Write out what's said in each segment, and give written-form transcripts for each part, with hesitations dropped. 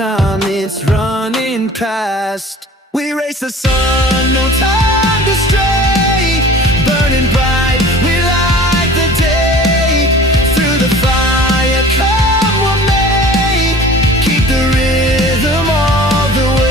time, it's running past. We race the sun, no time to stray. Burning bright, we light the day. Through the fire, come what may. Keep the rhythm all the way.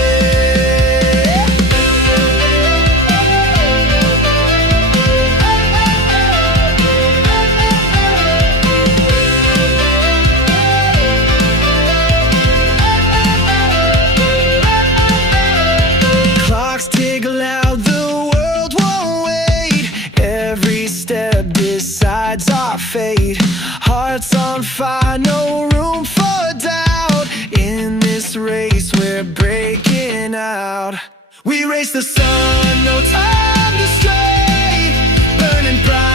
Clocks tick loud, the world won't wait. Every step decides our fate. Hearts on fire, no room for doubt. In this race we're breaking out. We race the sun, no time to stray. Burning bright.